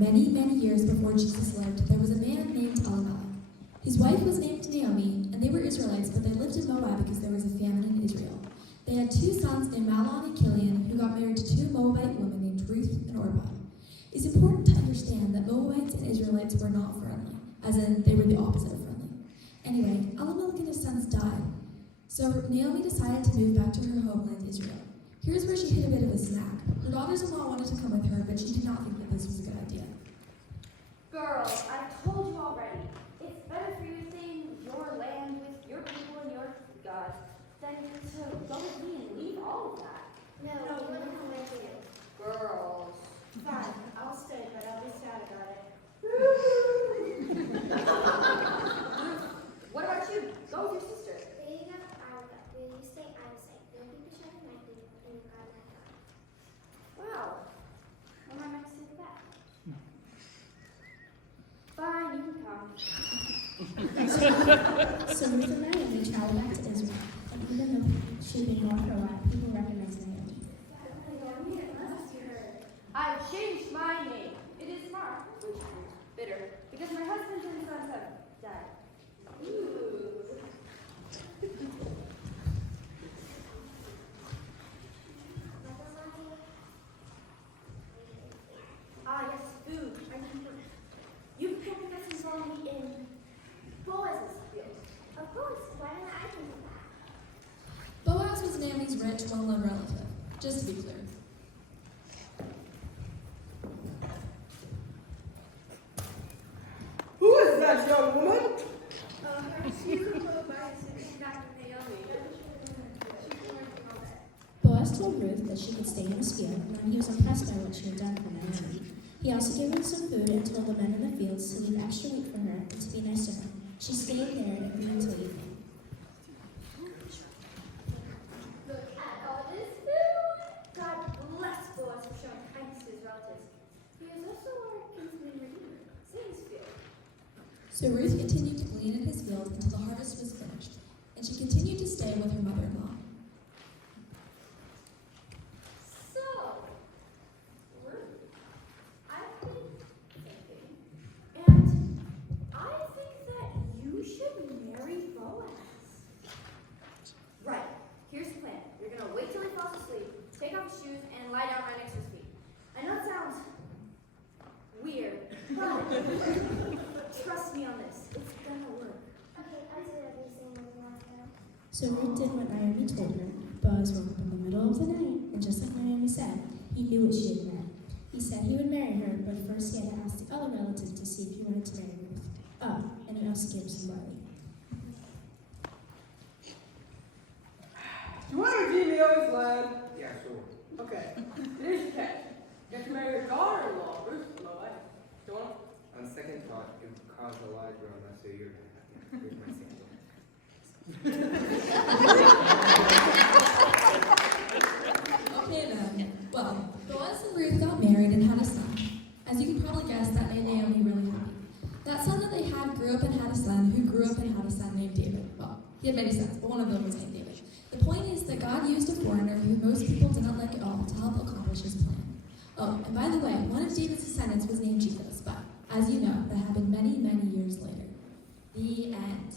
many, many years before Jesus lived, there was a man named Elimelech. His wife was named Naomi, and they were Israelites, but they lived in Moab because there was a famine in Israel. They had two sons named Mahlon and Chilion, who got married to two Moabite women named Ruth and Orpah. It's important to understand that Moabites and Israelites were not friendly, as in they were the opposite of friendly. Anyway, Elimelech and his sons died, so Naomi decided to move back to her homeland, Israel. Here's where she hit a bit of a snag. Her daughters-in-law wanted to come with her, but she did not think that this was a good idea. Girls, I've told you already. It's better for you to stay in your land with your people and your gods than to go with me and leave all of that. No, we're going to come with you. Girls. Fine, I'll stay, but I'll be sad about it. What about you? Go with your sister. There you go, I will go. Will you stay? I will stay. You'll keep the shed and I can and you got my car. Wow. What am I meant to say to that? Fine, you can come. So Ruth and Naomi traveled back to Israel, and even though she'd been gone for a while, people recognized Naomi. I've changed my name. It is Mark, which is bitter, because my husband and sons have died. Ooh. Ah, yes, food. You've been with us only in Boaz's field. Of course, why didn't I think of that? Boaz was Naomi's rich, well-known relative, just to be clear. Who is that young woman? Boaz told Ruth that she could stay in his field, and he was impressed by what she had done for Naomi. He also gave her some food and told the men in the fields to leave extra wheat for her and to be nice to her. She stayed there and agreed until evening. Look at all this food. God bless Boaz for showing kindness to his relatives. He is also our kinsman redeemer. Stay in his field. So Ruth continued to glean in his field until the harvest was finished, and she continued to stay with her mother-in-law. So, Ruth, I've been thinking, and I think that you should marry Boaz. Right. Here's the plan. You're going to wait till he falls asleep, take off his shoes, and lie down right next to his feet. I know it sounds weird, but trust me on this. It's going to work. Okay, I see what you're saying with that now. So Ruth did what Naomi told her. Boaz woke up in the middle of the night, and just like Naomi said, he knew what she had meant. He said he would marry her, but first he had to ask the other relative to see if he wanted to marry Ruth. Oh, and he also gave some barley. Do you want to redeem me of his land? Yeah, sure. Okay. Here's your catch. You have to marry your daughter-in-law, Ruth, my wife. Don't want On second thought, it would cause a lot of drama, so you're gonna have to. Here's my sample. Okay then. Well, Boaz and Ruth got married and had a son. As you can probably guess, that made Naomi really happy. That son that they had grew up and had a son who grew up and had a son named David. Well, he had many sons, but one of them was named David. The point is that God used a foreigner who most people didn't like at all to help accomplish his plan. Oh, and by the way, one of David's descendants was named Jesus, but as you know, that happened many, many years later. The end.